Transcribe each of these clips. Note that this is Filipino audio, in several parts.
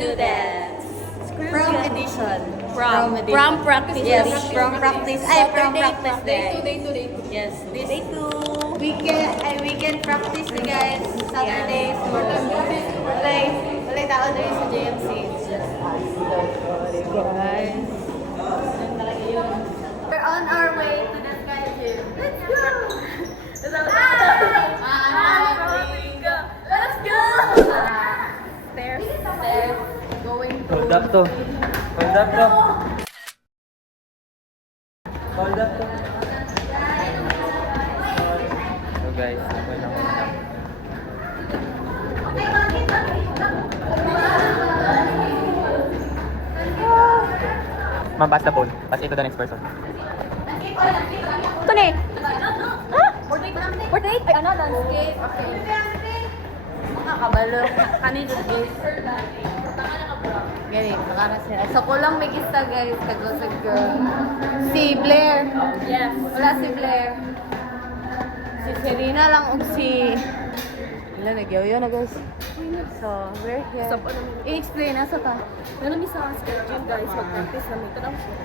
students. Prom edition. Prom practice. Yes, prom practice. Ay, prom Saturday, practice day. Day 2. Yes, this day 2. Weekend practice na guys. Saturday. So, walay tao din sa JMC. It's just us. Guys. We're on our way to the Sky Gym. Let's go! Let's go! Stairs. Going to... Hold up to. Hold up to. Hold up to. So guys, ako na ako na. Ma'am, pass the phone. Pass it to the next person. Ito ni. Ha? Portrait? Ay, ano? Landscape? Okay. Makakabalo. Kanino guys? Gani, makara sila. So, kulang may gista guys. Kagosag girl. Si Blair. Yes. Wala si Blair. Si Serena lang o si... Wala, nagyaw-yaw na guys. So, we're here. I-explain, nasa ka? Ano sa schedule guys? Mag-practice na may tanong siya.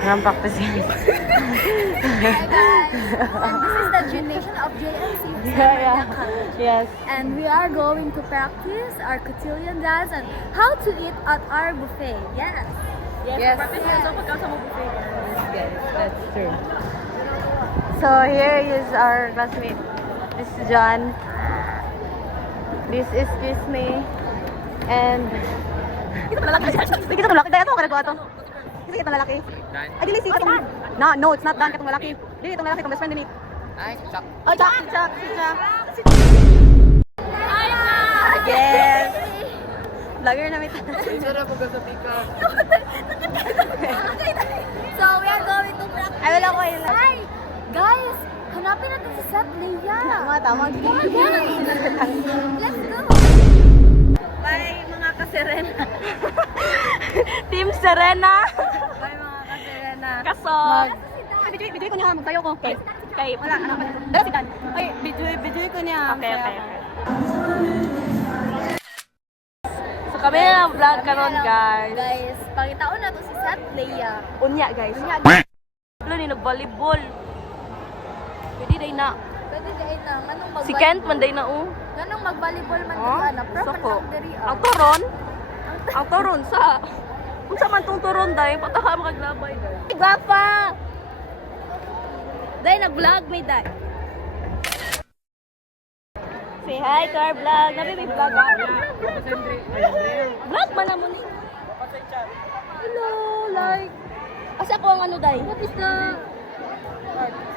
Ngam practice yan. Hi guys! And this is the gymnasium of JMC. Yeah. Yes. And we are going to practice our cotillion dance and how to eat at our buffet. Yes! Yes. Practice na sa pagkain sa buffet. Yes, that's true. So, here is our classmate. This is John. This is Kisme. And... Kita malaki. Kita malaki. Dahil ito ako nagawa ito. Kita malaki. Ay, dili si itong... No, it's not Dan. Katong malaki. Dili itong lalaki. Itong best friend din. Ay, Chuck. Oh, Chuck. Yes. Vlogger na may Sarap po sa pika. So we are going to practice. Ay, wala ko yun. Hi! Guys! Hanapin natin si Seth Leia. Tama. Let's go! Bye, mga ka-Serena. Team Serena. Bye, mga ka-Serena. Kasot! Video ko niya, magtayo ko. Kay, Wala, ano pa? Dala si Dan. Ay, video ko niya. Okay. So kami na vlog karon guys. Guys, pangitaon na to si Seth Leia. Unya guys. Wala ni nag-volleyball. Pwede day na. Pwede dahil na, anong mag- Si Kent man day na Ganong mag-volleyball man Oh, dito na. Pro man soko. lang diri. Ang turon sa unsa man tong turon day pataka makaglabay day. Gapa! Day, nag-vlog may day. Say hi to our vlog. Nabi may vlog ako. Vlog man naman. Hello, like. Kasi ako ang ano day. What is the...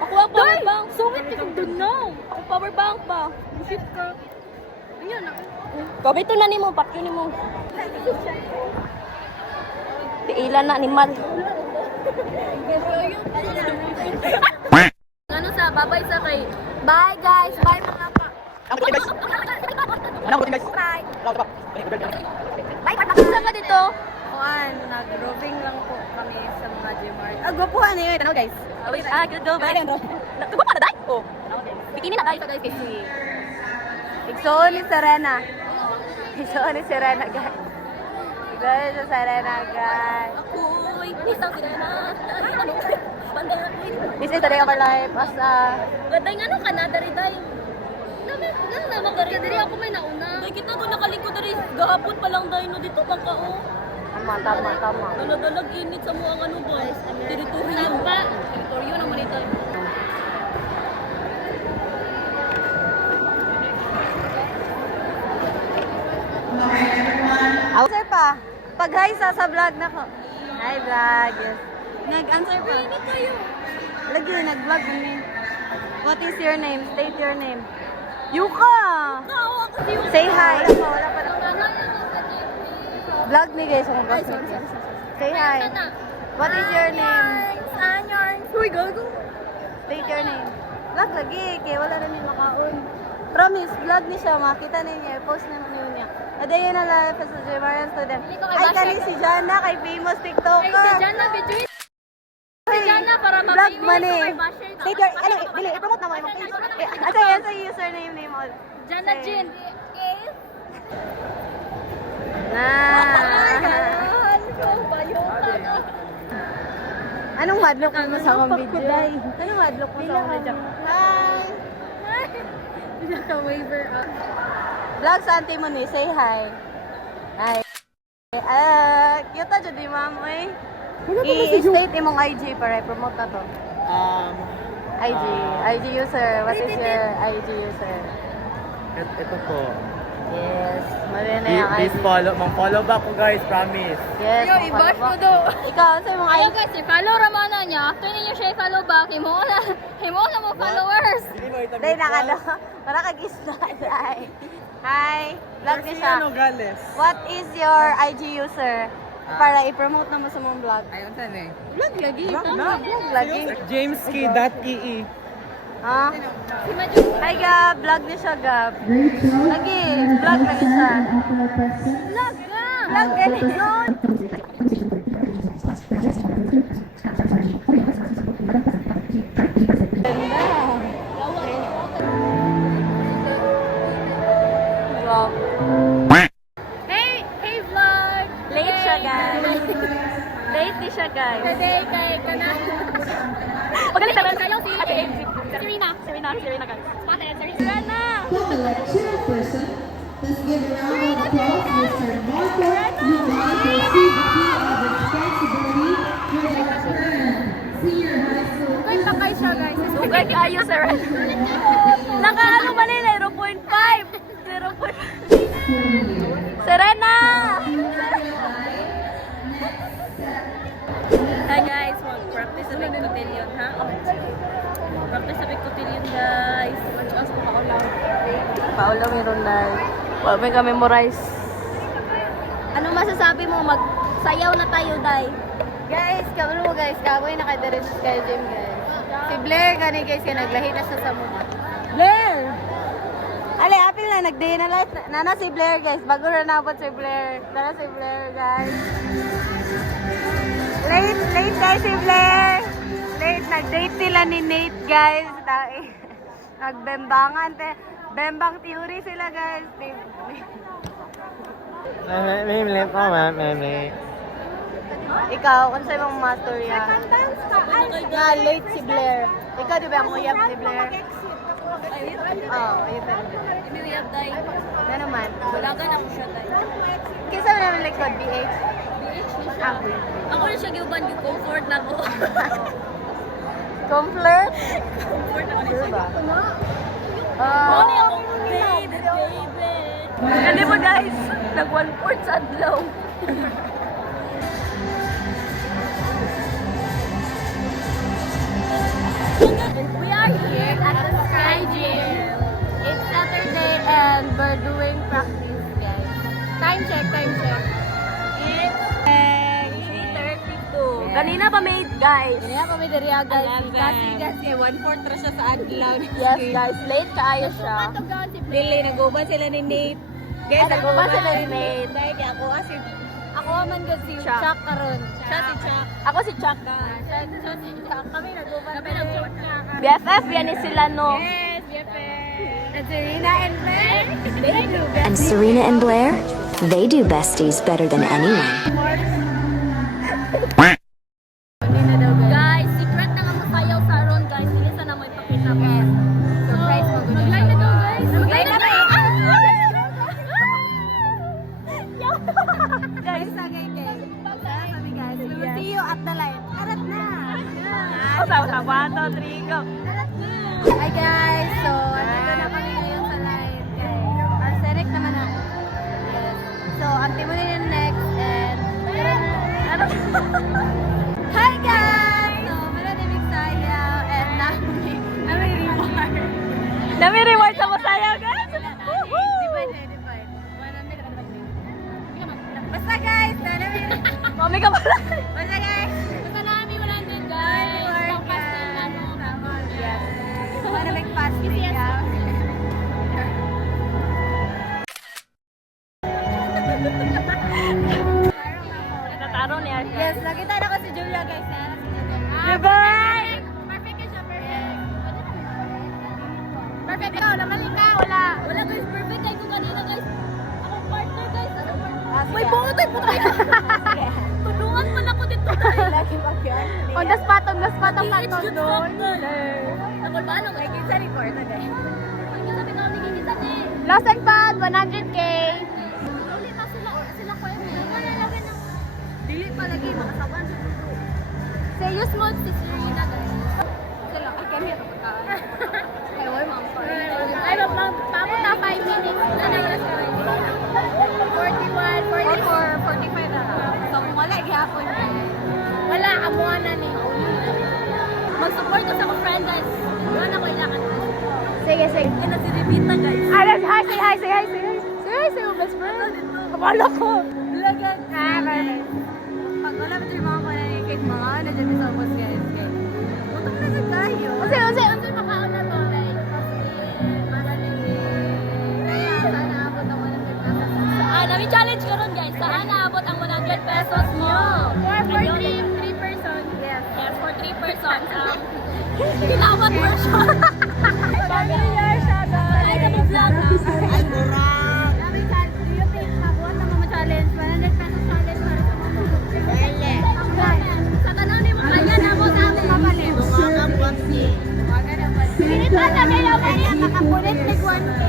Ako ang power bank. Sungit ka doon na. Ako power bank pa. Shit ka. Ayun na. Kabito na nimo, pakyo nimo. Tiilan na animal. Ano sa babay sa kay... Bye guys! Bye mga pa! Ano ko guys? Bye! Bye, saan ka dito? Kuan, nag-roving lang po kami sa mga GMR. Gwapuhan niyo, tanaw guys. Good go, bye. Nagtubo pa na day? Oh. Bikini na guys, kasi. Igsoon ni Serena. Igsoon ni Serena, guys. Igsoon ni Serena, guys. Uy, isang sinana. Ano? Banda. This is the day of our life as a... Gaday nga no ka na, dari-day. Nang naman dari. Dari ako may nauna. Ay, kita doon nakalikod dari. Gahapon pa lang dahil no dito, bangka oh. Tama. Dalag init sa mga ano boys. Teritoryo pa. Teritoryo naman ito. Answer pa. Pag hi sa vlog na ko. Hi vlog. Yes. Nag-answer pa. Hindi kayo. Lagi, nag-vlog kami. What is your name? State your name. Yuka! Kawa ko si Say hi. Wala pa lang. Vlog ni guys. Ay, sorry. Say hi. What is your name? Anyan. Uy, gago. State your name. Vlog lagi. Kaya wala na niya makaon. Promise, vlog ni siya. Makita ninyo. I-post na niya. A day in a life as a Jamarian student. Ay, kani si Jana. Kay famous Ay, TikToker. si Jana, video. Si Jana, para Vlog mabili man ito eh. kay Basher. State your... Ano, dili. I-promote na mo. Ano yung username name all. Jana Jin. adlock mo sa akong video. Anong adlock mo sa akong video? Hi! Naka-waiver up. Vlog sa auntie mo ni, say hi. Hi. Cute na dyan di ma'am, eh. I-state imong IG para i-promote na to. IG user. What is your IG user? Ito po. Yes, mali na yung Please IG. follow back ko guys, promise. Yes, Yo, i-bash mo daw. Ikaw, ano sa'yo mong Ayaw IG? guys, i-follow Ramana niya. After ninyo siya i-follow back, himo na mo followers. Dahil nakado. Para kag-isna. Hi, vlog niya siya. Gales? What is your IG user? Para i-promote na mo sa mong vlog. Ayun saan eh. Vlog lagi. Vlog lagi. Jameski.ee. Ha? Hi Gab, vlog niya siya Gab. Lagi, vlog lagi siya. Vlog ka! Vlog gali. Wow. Hey vlog! Late siya guys. Late di siya guys. Today kay Kanan. Magaling naman Kayo si Ate Serena. Serena guys. Spotted, Serena. Popular chairperson, let's give a round of applause Mr. Marco Lumano to receive the key of responsibility for the senior high school. Kay takay siya guys. Sugay kayo sir. Nakaano ba nila? 0.5. 0.5. Serena! Hi guys, mag-practice sa big cotillion ha? Practice sa big cotillion guys. Paulo meron na. Wala may ka-memorize. Ano masasabi mo? Magsayaw na tayo, Day. Guys, kabalo mo guys. Kagoy na kay Sky Gym guys. Si Blair gani guys kaya naglahi na siya sa mukha. Blair! Ale, apil na. Nag-day na light. Nana si Blair guys. Bago na napot si Blair. Nana si Blair guys. Late guys si Blair. Late. Nag-date sila ni Nate guys. Nagbembangan. Bembang theory sila guys. Ikaw, kung sa'yo mong master yan? Nga, late si Blair. Ikaw, di ba, ang uyab si Blair? Oo, ayun pa rin. Imiyab day. Na naman. Bulagan ako siya day. Kisa mo naman likod, BH? BH ni siya. Ako. Ako rin siya giuban yung comfort na ko. Comfort? Comfort ako rin siya. Diba? Moni ako, baby, baby. Kali mo guys, nag-1/4 sa adlaw. We are here at the Sky Gym. It's Saturday and we're doing practice, guys. Time check. It's 3:32. Kanina pa made, guys. Kaya kami diriya guys. Kasi guys, 1/4 ra siya sa adlaw. Yes, guys. Late kaayo siya. Tugaw si Dili, nag-uban sila ni Nate. Guys, nag-uba sila ni Nate. Dahil kaya ako kasi Ako man gud si Chuck. Chuck karon. siya si Chuck. Ako si Chuck. Siya si Chuck. Kami nag-uban Kami nag-Chuck. BFF, yan ni sila, no? Yes, BFF. And Serena and Blair. They do And Serena and Blair, they do besties better than anyone. Guys, secret na nga mo sayaw sa ron guys. Dili sa na mo ipakita mo. Surprise mo gud. Mag-live na daw guys. Mag-live na daw. Guys, sagay guys. Sabi guys, we will see you at the line. Arat na. Sa 1, 2, 3, go. Hi guys, so andito na kami ngayon sa line guys. Arsenic naman ako. Yes. So, anti mo na yung next and tara na. Ano? Hi guys! So, meron din sayaw and nami reward. Nami reward sa masayaw, guys. Divide. Basta guys, nami Mami ka pala. Basta guys. Basta nami wala din guys. Pang pastel na no. Yes. Para mag-pastel ka. Natataro ni Arsha. Yes, nakita na ko si Julia guys. Goodbye! Perfect ka siya, perfect. Perfect ikaw, naman ikaw, wala. Wala guys, perfect kayo ko kanina guys. Ako partner guys, ano partner? May bungot ay puto. Tulungan man ako dito guys. On the spot ang katon doon. Nakul ba ano? Like, it's a record na guys. Lost and found, 100K. Ulit na sila ko yun. Dili pa lagi, makasaban. Serious mode si Serena guys. Sila, I can hear ka. Ay, wala ma'am. Ay, ma'am, pamo na 5 minutes. Nanay, 41, 44, 45 na lang. So, kung wala, gihapon guys. Wala, amuha na ni. Mag-support ko sa mga friend guys. Wala na ko ilakan. Sige, sige. Kaya nasi-repeat na guys. Hi, say hi. Say your best friend. Kapala ko. Lagan. bye. Pag wala mo yung mga pananigit mga, nandiyan sa bus guys. Gutom na sa tayo. Unsay makaon na to, like. Kaya, sana abot ang 100 pesos. Nami challenge ko ron guys. Saan naabot ang 100 pesos mo? For 3 persons. Yes. Yes, for 3 persons. Kinawat version. Familiar siya, guys. Ay, kami vlog. Ay, burang. Do you think mabuhat ang mga challenge? 100 pesos challenge para sa mga Sa tanong ni mo, kaya na mo sa ating mapalit. Pinita na nila mo yan, makapulit ni 1K.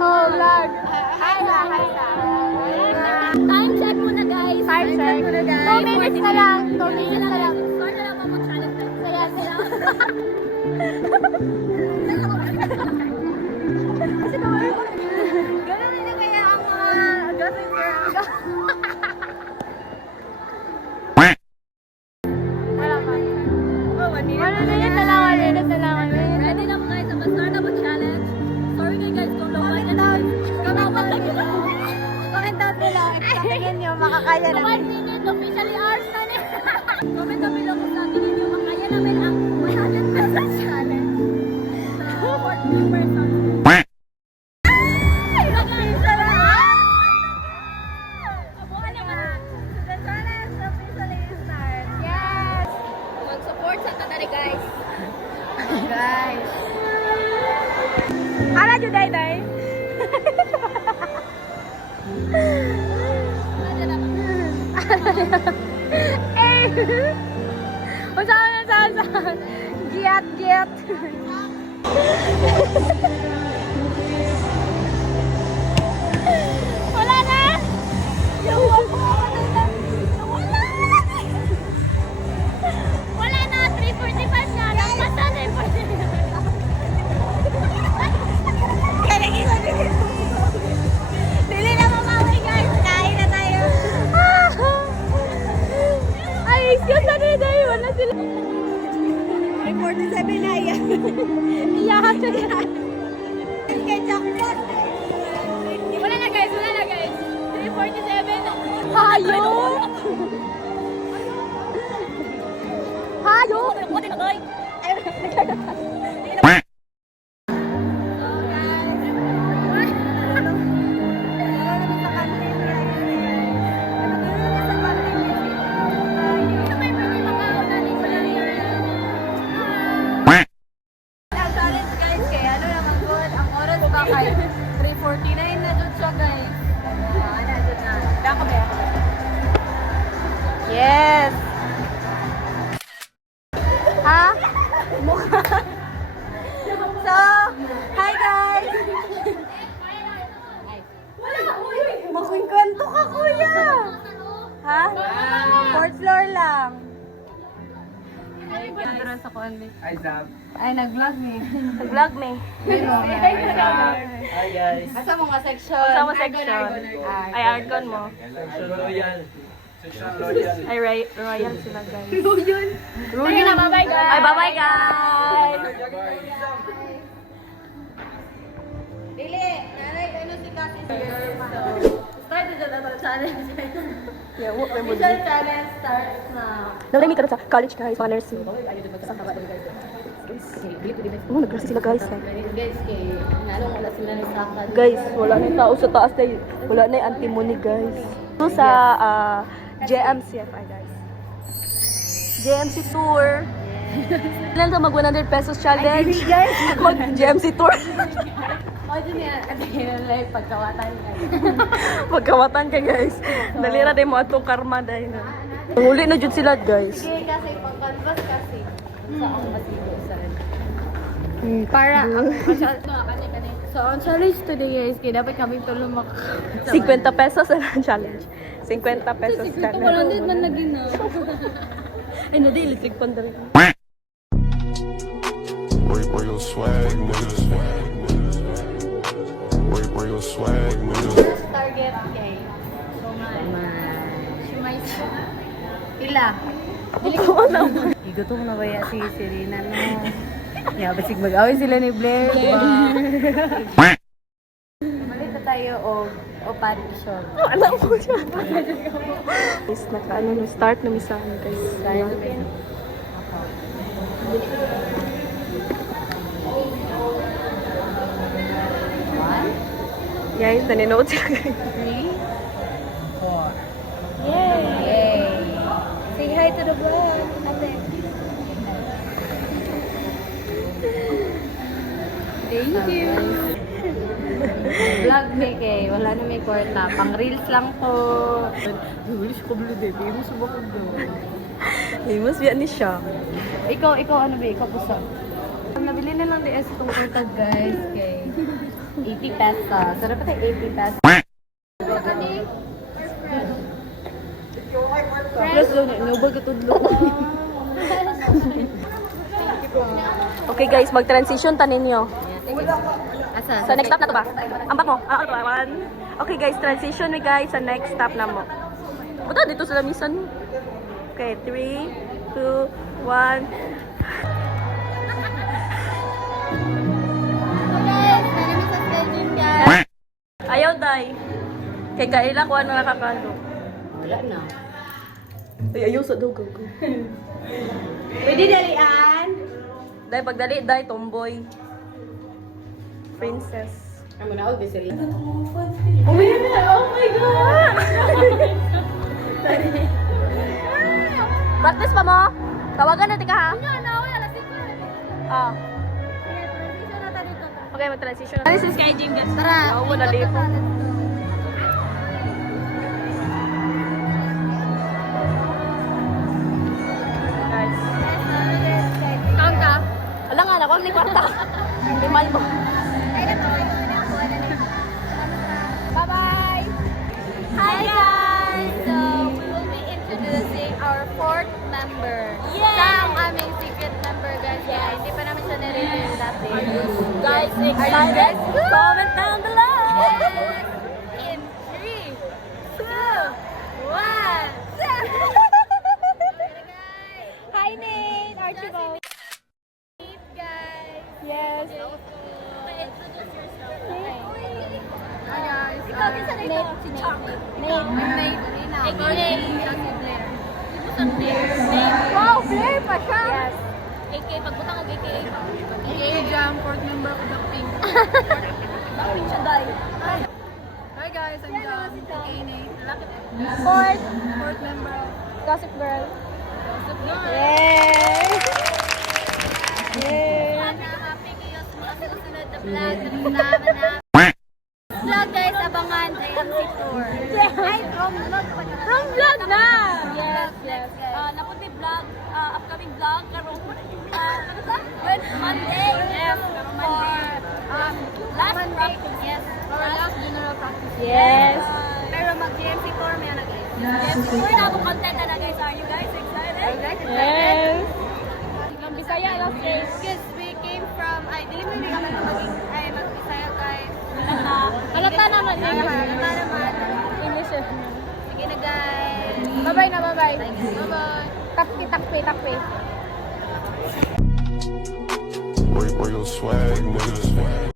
Oh, vlog. Time check muna guys. Time check. 2 minutes na lang. 2 minutes na lang. Score na lang mo mag-challenge. Saya. Ganun nila kaya ang mga gossip girl. Wala pa. Oh, 1 minute. 1 minute na lang. 1 minute na lang. 1 minute. Ready na mo guys. Ang start na mag-challenge. Sorry guys kung lumay na namin. Kamawag lagi na. Comment down below. Tingin nyo, makakaya 1 namin. minute. Officially ours na ni. Comment down below kung sa tingin nyo makaya namin ang 100 pesos challenge. So, for 2 persons. Abuhan naman. The challenge officially start. Yes! Mag-support sa tatari guys. Guys. Ala, juday, day. Saan? Giat. Wala na! Wala na, 3:45 na. Lampas na 3:45. Dili na mamawi guys. Kain na tayo. Ay, excuse na rin, day. Wala sila. 47 na yan. Iyakan na Kay jackpot. Wala na guys. 3:47. Hayop! Hayop! Buti na guys. Ang challenge guys, kay ano naman good. Ang oras ba kay 3:49 na dun siya guys. Na dun na. Dako ba? Yes! Ha? So, hi guys! Makwento ka kuya! Ha? 4th floor lang. Hi, Zab. Ay, nag-vlog me. Nag-vlog me. Hi, guys. Asa mo nga section? Sa mo section. Ay, argon mo. Royal. Ay, royal sila, guys. Sige na, bye-bye guys. Ay, bye-bye, guys! Dili, nanay, ano si Cassie here. So, start na dyan challenge. Yeah, what may Official challenge starts now. Nalami ka na sa college, guys. Mga nursing. Nag-grasa sila, guys. Guys, kay nalong wala sila ng sakad. Guys, wala na yung tao sa taas. Wala na yung antimony, guys. Ito sa JMCFI, guys. JMC Tour. Ilan ka mag 100 pesos challenge? Mag JMC Tour. O, dyan yan. At yun, like, pagkawatan ka. Pagkawatan ka guys. Dalira din mo atong karma dahil na. Huli na jud sila guys. Sige, kasi pag-canvas kasi. Saan masigo sa para, so, ang challenge today guys, kaya dapat kami tulong 50 pesos na challenge. 50 pesos challenge. Walang din man naging na. Ay, na di electric pan dali. Where your swag, niggas? Where your swag, niggas? Target kay Shumay. Pila? Igutom na ba yan si Serena no? Yeah, basig mag-away sila ni Blair. Malita tayo o partition. Alam ko siya. Guys, naka-ano, start na misahan guys. Guys, naninood sila guys. 3, 4. Yay! Say hi to the vlog, ate. Thank you. Vlog me kay, wala na may kwarta. Pang reels lang po. English ko blue baby. Mo subok ko. Famous biya ni siya. Ikaw ano ba? Ikaw puso. Nabili na lang DS itong kwarta guys kay 80 pesos. Sarap pa tayo 80 pesos. Sa kani? Plus daw na inubag ito dlo. Okay guys, mag-transition tanin niyo. Asa? So next stop na to ba? Ambak mo. One. Okay guys, transition we guys sa next stop na mo. Buta dito sa lamisan. Okay, 3, 2, 1. Guys, narinig sa staging guys. Ayaw day. Kay kaila ko ano nakakalo. Wala na. Ay, ayaw sa dugo ko. Pwede dalian. Day, pagdali, day, tomboy. Princess. Amo na og sila. Oh my God! Practice pa mo? Tawagan natin ka ha? Ah. Okay, mag-transition na. This is kay Jim guys. Tara. Oo, wala lipo. Guys. Count ka. Alam nga, nakuha ni kwarta. Limal mo. Bye-bye! Hi guys! So, we will be introducing our fourth member. Sa ang aming secret member guys. Kaya hindi pa namin siya nare-reveal dati. Guys, excited? Comment down below! Yes! In 3, 2, 1! Hi Nate! Archibald! Nate guys! Yes. Introduce yourself. Hi guys! Ikaw din sa Nate. Si Chuck. Nate. Nate. A.K.A. Chucky Blair. Wow! Blair pa siya! Yes. A.K.A. Pagbutang ang A.K.A. A.K.A. Jam, fourth member of Blackpink. Blackpink siya dahil. Hi guys, I'm Jam. A.K.A. Nate. Fourth member of Gossip Girl. Gossip Girl. Yay! Yay! Sana happy kayo sa mga susunod na vlog na kasama na. Vlog guys, abangan JMC Tour. Ay, from vlog pa na. From vlog na! Yes, yes. Napunti vlog, upcoming vlog, karong Monday. Yes, last practice. Yes, our last general practice. Yes! Pero mag-JMC Tour may na guys. JMC Tour na akong content na guys. Are you guys excited? Yes! Ang Bisaya last days. Because we came from, dili mo yung kami mag-Bisaya guys. Halata naman. Halata naman. English. Sige na guys. Bye-bye na, bye-bye. Bye-bye. Takpi. Where your swag, niggas?